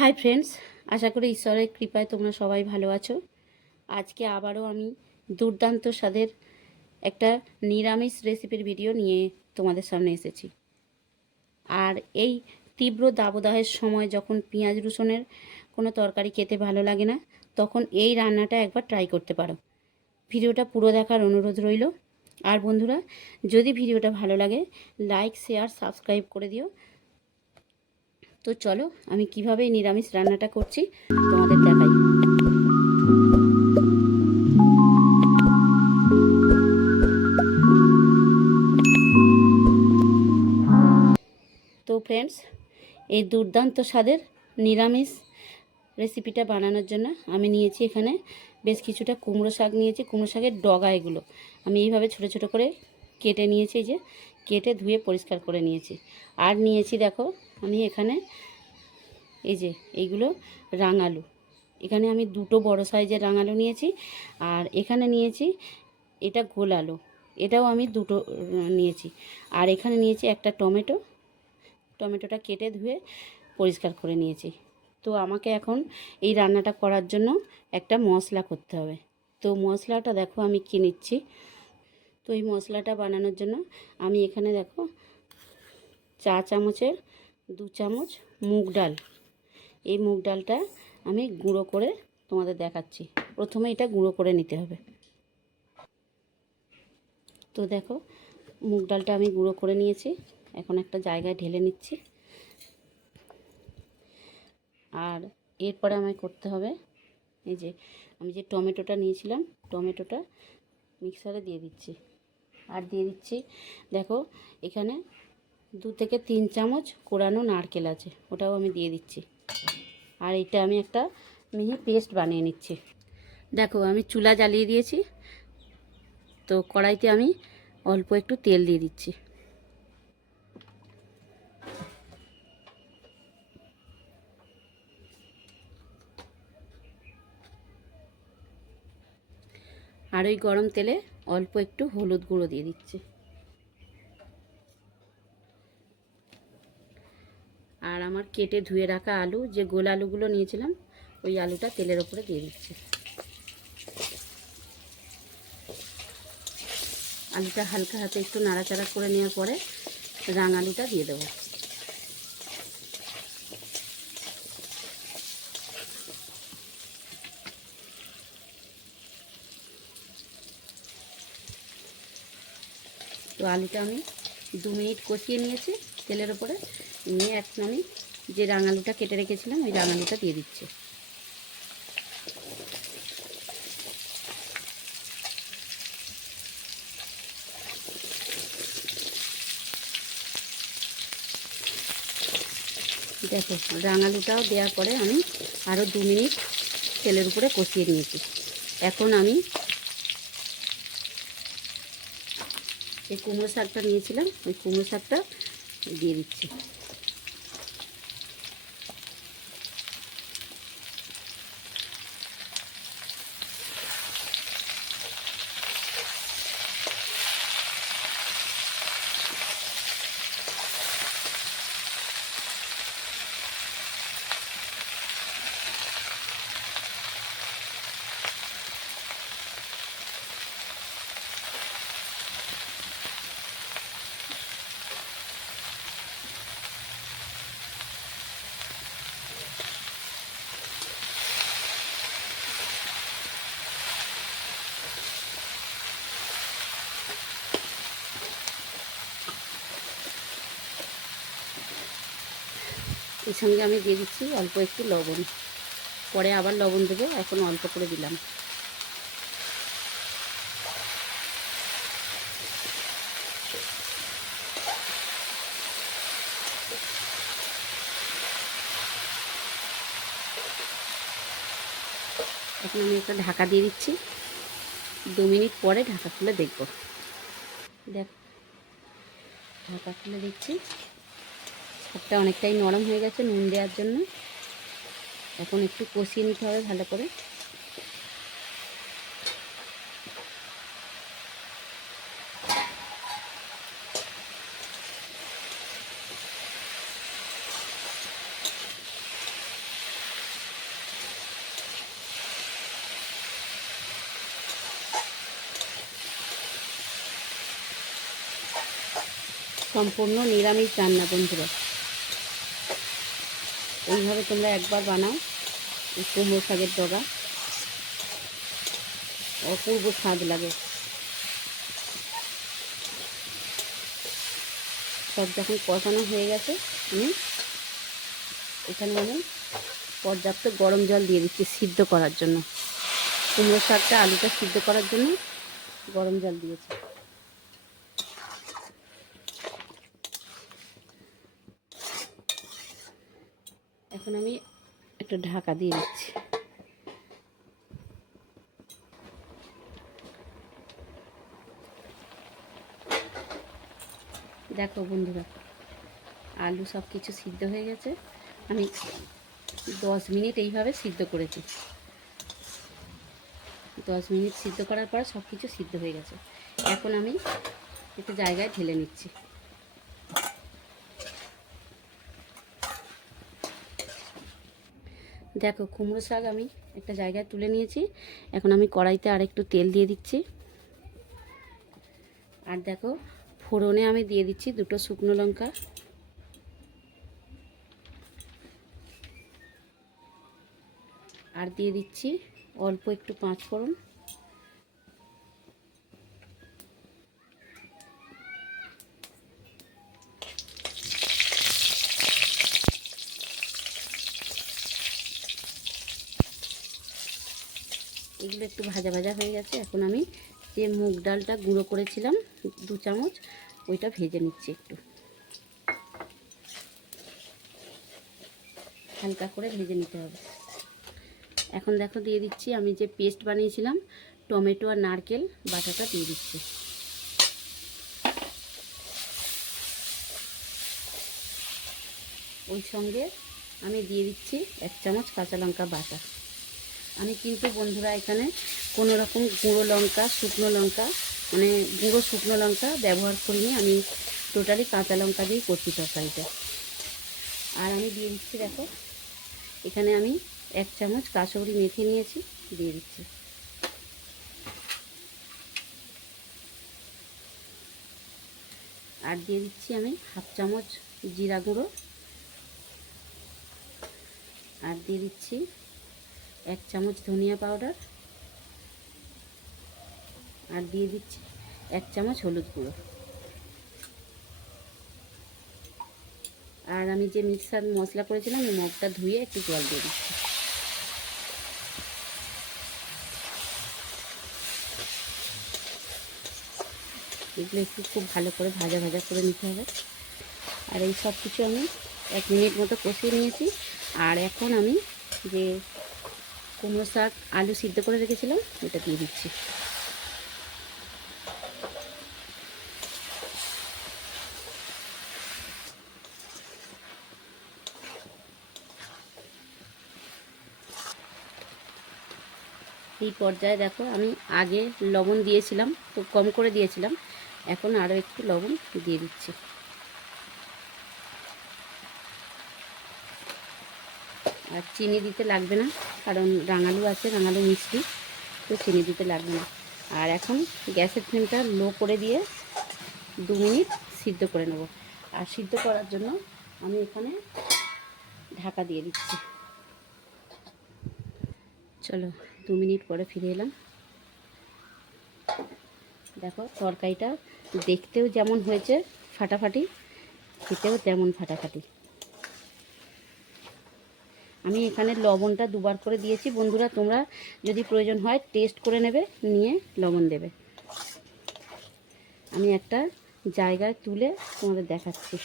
Hi friends, আশা করি ঈশ্বরের কৃপায় তোমরা সবাই ভালো আছো। আজকে আবারও আমি দুর্দান্ত স্বাদের একটা নিরামিষ রেসিপির ভিডিও নিয়ে তোমাদের সামনে এসেছি। আর এই তীব্র দাবদাহের সময় যখন পেঁয়াজ রসুনের কোনো তরকারি খেতে ভালো লাগে না, তখন এই রান্নাটা একবার ট্রাই করতে পারো। ভিডিওটা পুরো দেখার অনুরোধ রইল। আর বন্ধুরা, যদি ভিডিওটা ভালো লাগে লাইক, শেয়ার, সাবস্ক্রাইব করে দিও। তো চলো আমি কিভাবে এই নিরামিষ রান্নাটা করছি তোমাদের দেখাই। তো ফ্রেন্ডস, এই দুর্দান্ত স্বাদের নিরামিষ রেসিপিটা বানানোর জন্য আমি নিয়েছি এখানে বেশ কিছুটা কুমড়ো শাক নিয়েছি। কুমড়ো শাকের ডগা এগুলো আমি এইভাবে ছোট ছোট করে কেটে নিয়েছি, যে কেটে ধুয়ে পরিষ্কার করে নিয়েছি। আর নিয়েছি দেখো আমি এখানে এই যে এইগুলো রাঙালু, এখানে আমি দুটো বড় সাইজের রাঙালু নিয়েছি। আর এখানে নিয়েছি এটা গোল আলু, এটাও আমি দুটো নিয়েছি। আর এখানে নিয়েছি একটা টমেটো, টমেটোটা কেটে ধুয়ে পরিষ্কার করে নিয়েছি। তো আমাকে এখন এই রান্নাটা করার জন্য একটা মশলা করতে হবে। তো মশলাটা দেখো আমি কী নিচ্ছি। তো এই মশলাটা বানানোর জন্য আমি এখানে দেখো চা চামচের 2 চামচ মুগ ডাল, এই মুগ ডালটা আমি গুঁড়ো করে তোমাদের দেখাচ্ছি। প্রথমে এটা গুঁড়ো করে নিতে হবে। তো দেখো মুগ ডালটা আমি গুঁড়ো করে নিয়েছি, এখন একটা জায়গায় ঢেলে নিচ্ছি। আর এরপরে আমায় করতে হবে, এই যে আমি যে টমেটোটা নিয়েছিলাম, টমেটোটা মিক্সারে দিয়ে দিচ্ছি। আর দিয়ে দিচ্ছি দেখো এখানে 2 থেকে 3 চামচ কোরানো নারকেল আছে, ওটাও আমি দিয়ে দিচ্ছি। আর এটা আমি একটা মিহি পেস্ট বানিয়ে নিচ্ছি। দেখো আমি চুলা জ্বালিয়ে দিয়েছি, তো কড়াইতে আমি অল্প একটু তেল দিয়ে দিচ্ছি। আর ওই গরম তেলে অল্প একটু হলুদ গুঁড়ো দিয়ে দিচ্ছি। আর আমার কেটে ধুয়ে রাখা আলু, যে গোল আলুগুলো নিয়েছিলাম, ওই আলুটা তেলের ওপরে দিয়ে দিচ্ছি। আলুটা হালকা হাতে একটু নাড়াচাড়া করে নেওয়ার পরে রাঙালুটা দিয়ে দেবো। তো আলুটা আমি 2 মিনিট কষিয়ে নিয়েছি তেলের ওপরে, নিয়ে এখন আমি যে রাঙালুটা কেটে রেখেছিলাম ওই রাঙালুটা দিয়ে দিচ্ছি। দেখো রাঙালুটাও দেওয়ার পরে আমি আরও 2 মিনিট তেলের উপরে কষিয়ে নিয়েছি। এখন আমি এই কুমড়ো শাকটা নিয়েছিলাম, ওই কুমড়ো শাকটা দিয়ে দিচ্ছি। এর সঙ্গে আমি দিয়ে দিচ্ছি অল্প একটু লবণ, পরে আবার লবণ দেবো, এখন অল্প করে দিলাম। এখন আমি একটা ঢাকা দিয়ে দিচ্ছি, 2 মিনিট পরে ঢাকা খুলে দেখব। দেখ ঢাকা খুলে দেখছি শাকটা অনেকটাই নরম হয়ে গেছে নুন দেওয়ার জন্য। এখন একটু কষিয়ে নিতে হবে ভালো করে। সম্পূর্ণ নিরামিষ রান্না বন্ধুরা। এইভাবে তোমরা একবার বানাও এই কুমড়ো শাকের ডগা, অপূর্ব স্বাদ লাগে। সব যখন কষানো হয়ে গেছে এখানে আমি পর্যাপ্ত গরম জল দিয়ে দিচ্ছি সিদ্ধ করার জন্য। কুমড়ো শাকটা আলুটা সিদ্ধ করার জন্য গরম জল দিয়েছি। এখন আমি একটু ঢাকা দিয়ে দিচ্ছি। দেখো বন্ধুরা, আলু সব কিছু সিদ্ধ হয়ে গেছে। আমি 10 মিনিট এইভাবে সিদ্ধ করেছি। 10 মিনিট সিদ্ধ করার পর সব কিছু সিদ্ধ হয়ে গেছে। এখন আমি একটা জায়গায় ঢেলে নিচ্ছি। দেখো কুমড়ো শাক আমি একটা জায়গায় তুলে নিয়েছি। এখন আমি কড়াইতে আর একটু তেল দিয়ে দিচ্ছি। আর দেখো ফোড়নে আমি দিয়ে দিচ্ছি 2টো শুকনো লঙ্কা, আর দিয়ে দিচ্ছি অল্প একটু 5 ফোড়ন, এগুলো একটু ভাজা ভাজা হয়ে গেছে। এখন আমি যে মুগ ডালটা গুঁড়ো করেছিলাম 2 চামচ, ওইটা ভেজে নিচ্ছি একটু হালকা করে ভেজে নিতে হবে। এখন দেখো দিয়ে দিচ্ছি আমি যে পেস্ট বানিয়েছিলাম টমেটো আর নারকেল বাটাটা দিয়ে দিচ্ছি। ওই সঙ্গে আমি দিয়ে দিচ্ছি 1 চামচ কাঁচা লঙ্কা বাটা। আমি কিন্তু বন্ধুরা এখানে কোনো রকম গুঁড়ো লঙ্কা, শুকনো লঙ্কা, মানে গুঁড়ো শুকনো লঙ্কা ব্যবহার করিনি। আমি টোটালি কাঁচা লঙ্কা দিয়েই করছি তরকারিটা। আর আমি দিয়ে দিচ্ছি, দেখো এখানে আমি 1 চামচ কাসুরি মেথি নিয়েছি, দিয়ে দিচ্ছি। আর দিয়ে দিচ্ছি আমি 1/2 চামচ জিরা গুঁড়ো, আর দিয়ে দিচ্ছি 1 চামচ ধনিয়া পাউডার, আর দিয়ে দিচ্ছি 1 চামচ হলুদ গুঁড়ো। আর আমি যে মিক্সার মশলা করেছিলাম এই মগটা ধুয়ে একটু জল দিয়ে দিচ্ছি। এগুলো একটু খুব ভালো করে ভাজা ভাজা করে নিতে হবে। আর এই সব কিছু আমি 1 মিনিট মতো কষিয়ে নিয়েছি। আর এখন আমি যে কুমড়ো শাক আলু সিদ্ধ করে রেখেছিলাম ওটা দিয়ে দিচ্ছি। এই পর্যায়ে দেখো আমি আগে লবণ দিয়েছিলাম, খুব কম করে দিয়েছিলাম, এখন আরও একটু লবণ দিয়ে দিচ্ছি। আর চিনি দিতে লাগবে না, কারণ রাঙালু আছে, রাঙালু মিষ্টি, তো চিনি দিতে লাগবে না। আর এখন গ্যাসের ফ্লেমটা লো করে দিয়ে 2 মিনিট সিদ্ধ করে নেব। আর সিদ্ধ করার জন্য আমি এখানে ঢাকা দিয়ে দিচ্ছি। চলো 2 মিনিট পরে ফিরে এলাম। দেখো তরকারিটা দেখতেও যেমন হয়েছে ফাটাফাটি, খেতেও তেমন ফাটাফাটি। আমি এখানে লবণটা 2বার করে দিয়েছি। বন্ধুরা তোমরা যদি প্রয়োজন হয় টেস্ট করে নেবে, নিয়ে লবণ দেবে। আমি একটা জায়গায় তুলে তোমাদের দেখাচ্ছি।